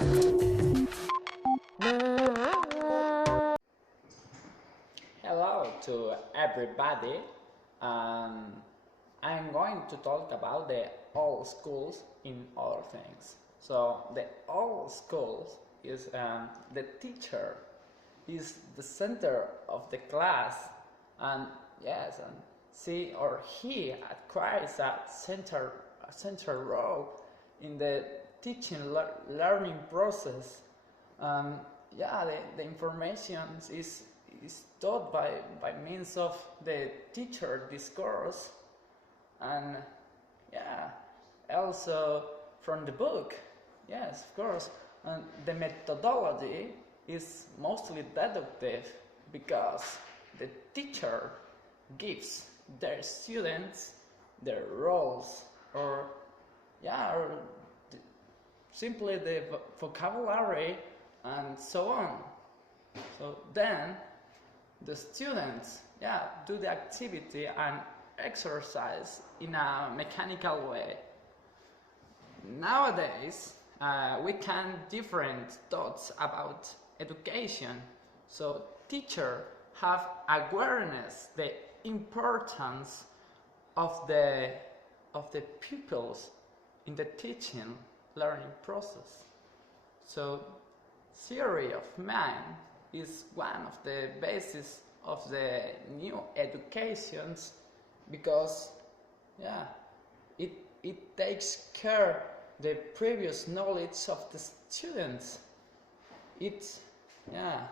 Hello to everybody. Um, I'm going to talk about the old schools in other things. So the old schools is the teacher is the center of the class, and yes, and she or he acquires a central role in the teaching learning process. Yeah, the information is taught by means of the teacher discourse, and yeah, also from the book. Yes, of course. And the methodology is mostly deductive because the teacher gives their students their roles, or yeah, or simply the vocabulary and so on. So then the students, yeah, do the activity and exercise in a mechanical way. Nowadays, we can different thoughts about education. So teachers have awareness the importance of the pupils in the teaching learning process. So theory of mind is one of the bases of the new educations, because yeah, it takes care the previous knowledge of the students. It yeah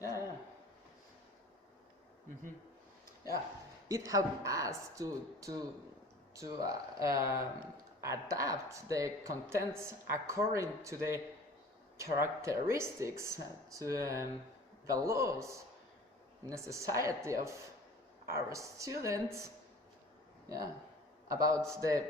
yeah yeah mm-hmm. Yeah, it helps us to adapt the contents according to the characteristics, to values, necessity of our students. Yeah, about the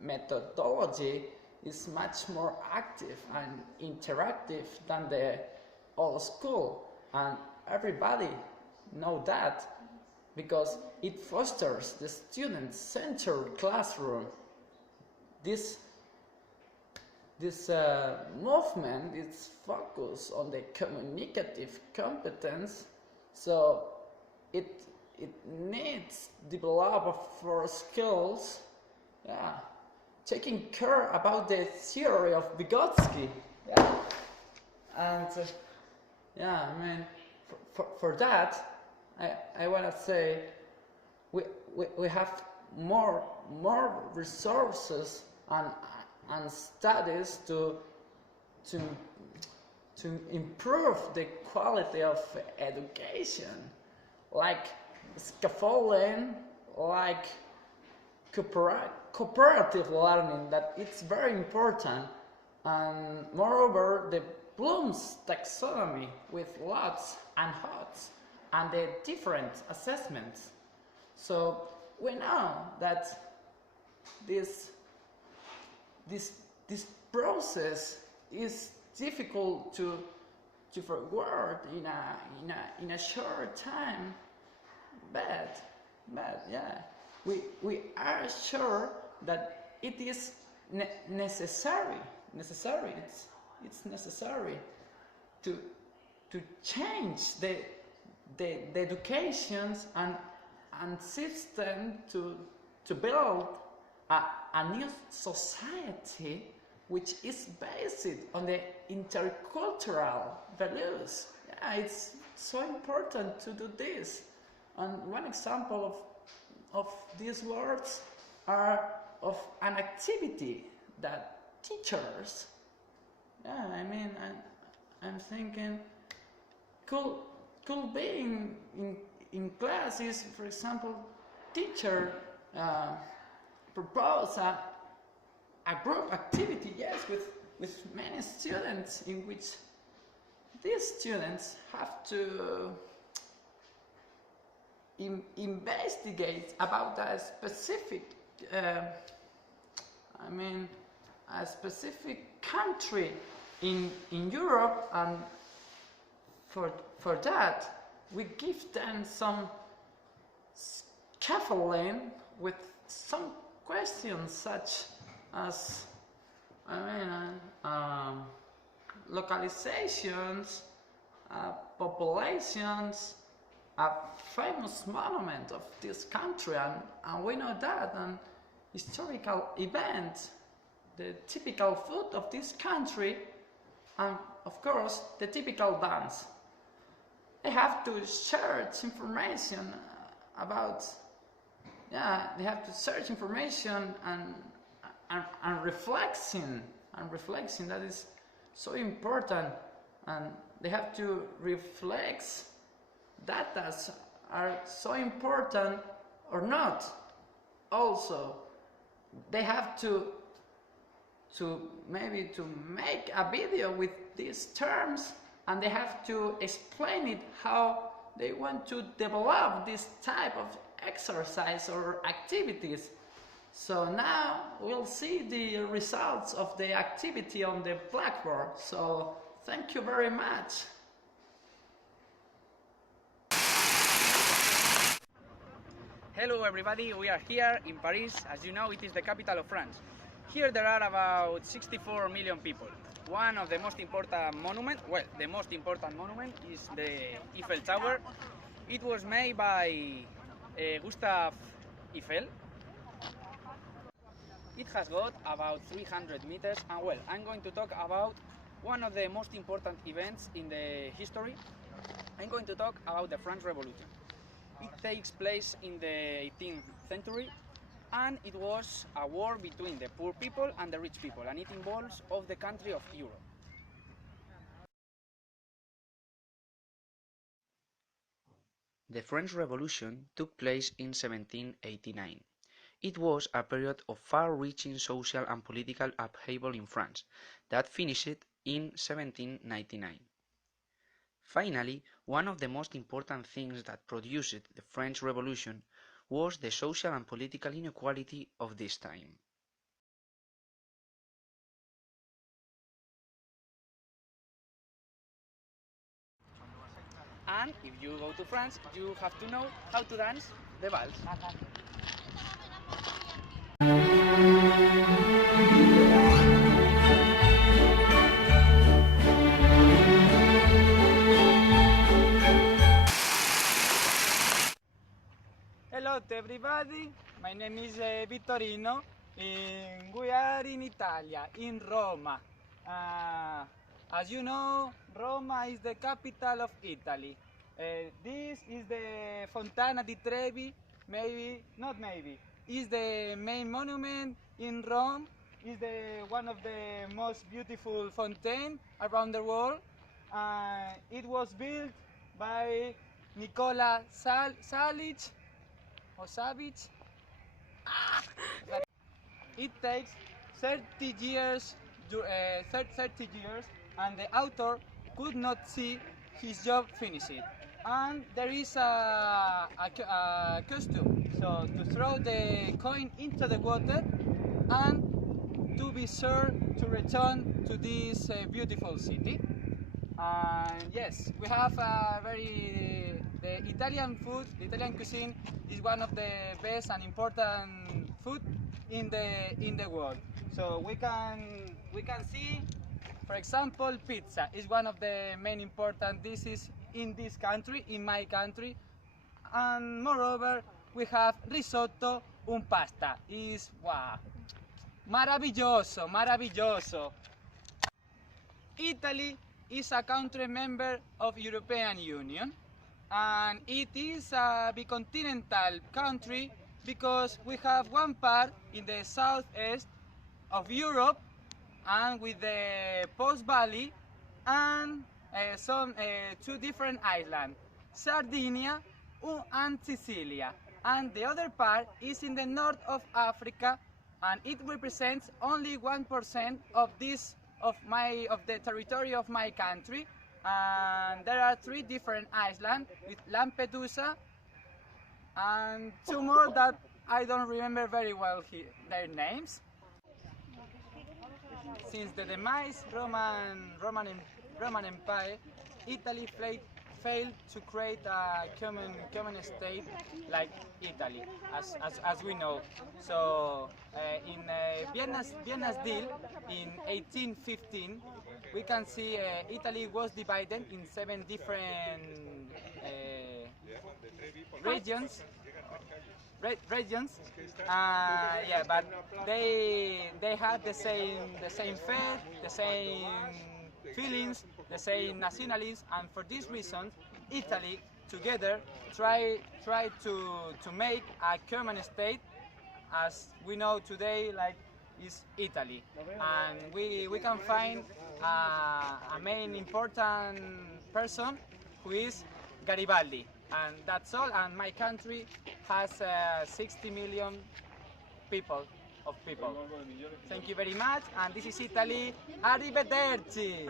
methodology is much more active and interactive than the old school, and everybody know that because it fosters the student-centered classroom. This movement is focused on the communicative competence, so it needs develop for skills, yeah, taking care about the theory of Vygotsky, yeah, and yeah, I mean, for that, I want to say we have more resources and studies to improve the quality of education, like scaffolding, like cooperative learning, that it's very important, and moreover the Bloom's taxonomy with lots and hots and the different assessments. So we know that this process is difficult to forward in a short time, but yeah, we are sure that it is necessary. It's necessary to change the educations and system to build a new society which is based on the intercultural values. Yeah, it's so important to do this. And one example of these words are of an activity that teachers, yeah, I mean, I'm thinking could be in classes. For example, teacher propose a group activity, yes, with many students, in which these students have to investigate about a specific a specific country in Europe, and for that we give them some scaffolding with some questions such as I mean, localizations, populations, a famous monument of this country, and we know that, and historical events, the typical food of this country, and of course the typical dance. They have to search information about, yeah, they have to search information and reflecting, that is so important, and they have to reflect data are so important or not. Also, they have to maybe to make a video with these terms, and they have to explain it how they want to develop this type of exercise or activities. So now we'll see the results of the activity on the blackboard. So thank you very much. Hello everybody, we are here in Paris. As you know, it is the capital of France. Here there are about 64 million people. One of the most important monuments, well, the most important monument is the Eiffel Tower. It was made by Gustave Eiffel. It has got about 300 meters, and well, I'm going to talk about one of the most important events in the history. I'm going to talk about the French Revolution. It takes place in the 18th century, and it was a war between the poor people and the rich people, and it involves all the country of Europe. The French Revolution took place in 1789. It was a period of far-reaching social and political upheaval in France that finished in 1799. Finally, one of the most important things that produced the French Revolution was the social and political inequality of this time. And if you go to France, you have to know how to dance the vals. Hello to everybody, my name is Vittorino, and we are in Italy, in Roma. As you know, Roma is the capital of Italy. This is the Fontana di Trevi, is the main monument in Rome, is one of the most beautiful fountain around the world. It was built by Nicola Salic. It takes 30 years, and the author could not see his job finished. And there is a custom, so to throw the coin into the water and to be sure to return to this beautiful city. And yes, we have the Italian food, the Italian cuisine is one of the best and important food in the world. So we can see, for example, pizza is one of the main important dishes in this country, in my country. And moreover, we have risotto, un pasta. Is wow, maravilloso, maravilloso. Italy is a country member of European Union, and it is a bicontinental country because we have one part in the southeast of Europe and with the Post Valley and two different islands, Sardinia and Sicilia, and the other part is in the north of Africa, and it represents only 1% of the territory of my country. And there are 3 different islands with Lampedusa and 2 more that I don't remember very well their names. Since the demise Roman Empire, Italy failed to create a common state like Italy, as we know. So Vienna's deal in 1815, we can see Italy was divided in 7 different regions. Regions, yeah, but they had the same faith, the same feelings, the same nationalism, and for this reason, Italy together try to make a common state, as we know today, like is Italy, and we can find a main important person who is Garibaldi, and that's all. And my country has 60 million people. Thank you very much, and this is Italy. Arrivederci.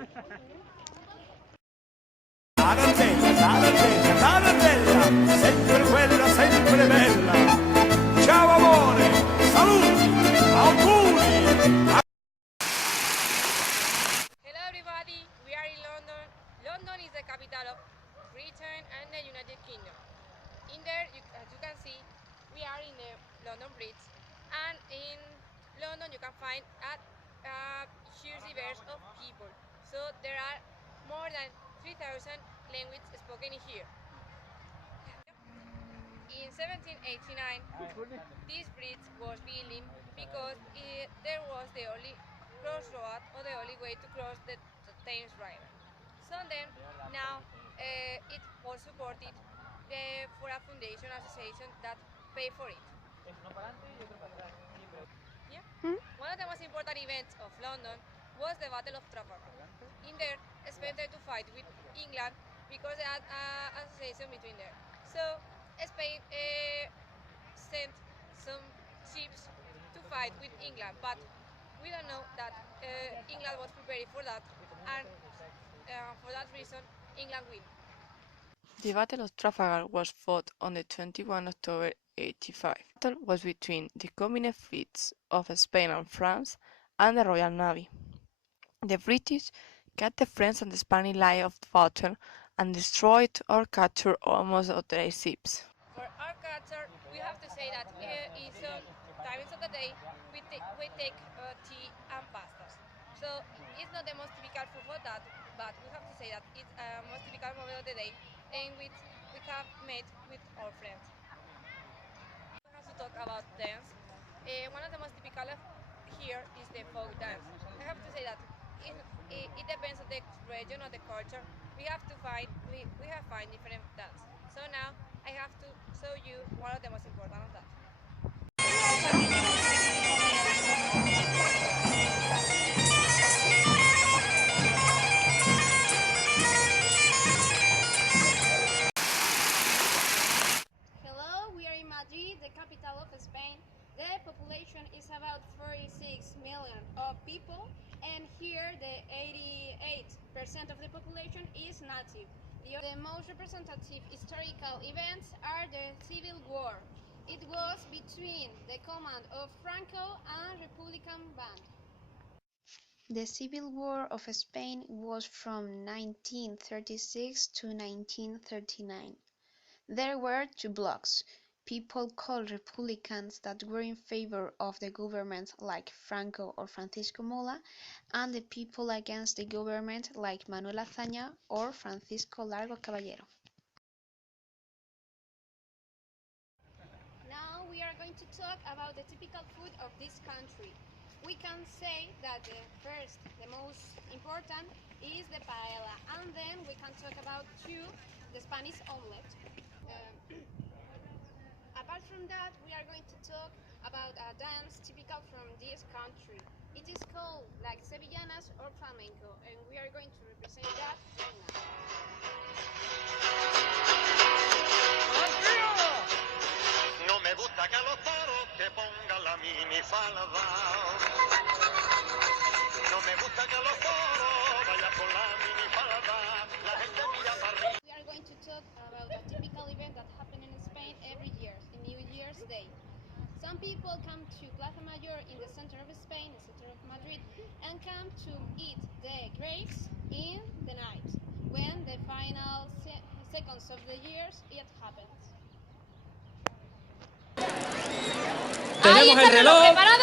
Tarantella, Tarantella, Tarantella, sempre quella, sempre bella. Ciao amore, saluti, auguri. Hello everybody, we are in London. London is the capital of Britain and the United Kingdom. In there, as you can see, we are in the London Bridge, and in London you can find a huge diversity of people. So there are more than 3,000 languages spoken here. In 1789, this bridge was built because there was the only crossroad or the only way to cross the Thames River. So then, now it was supported for a foundation association that pay for it. Yeah. One of the most important events of London was the Battle of Trafalgar. In there, Spain tried to fight with England because they had an association between there. So Spain sent some ships to fight with England, but we don't know that England was prepared for that, and for that reason, England win. The Battle of Trafalgar was fought on the 21 October 85. The battle was between the combined fleets of Spain and France and the Royal Navy. The British cut the French and the Spanish line of battle and destroyed or captured almost all their ships. For our culture, we have to say that in some times of the day we take tea and pastas. So it's not the most typical food for that, but we have to say that it's the most typical moment of the day in which we have met with our friends. We have to talk about dance. One of the most typical of here is the folk dance. I have to say that it depends on the region or the culture. We have find different dance. So now I have to show you one of the most important of that. Hello, we are in Madrid, the capital of Spain. The population is about 46 million of people, and here the 88% of the population is native. The most representative historical events are the Civil War. It was between the command of Franco and Republican band. The Civil War of Spain was from 1936 to 1939. There were two blocks: people called Republicans that were in favor of the government like Franco or Francisco Mola, and the people against the government like Manuel Azaña or Francisco Largo Caballero. Now we are going to talk about the typical food of this country. We can say that the most important is the paella, and then we can talk about the Spanish omelette. Apart from that, we are going to talk about a dance typical from this country. It is called like Sevillanas or Flamenco, and we are going to represent that right now. No me gusta que a los toros te pongan la minifalda. No me gusta que a los toros vayas con la minifalda. La gente mira para arriba. We are going to talk about a typical event that happens in Spain every year, in New Year's Day. Some people come to Plaza Mayor in the center of Spain, the center of Madrid, and come to eat the grapes in the night, when the final seconds of the years it happens. ¡Tenemos el reloj!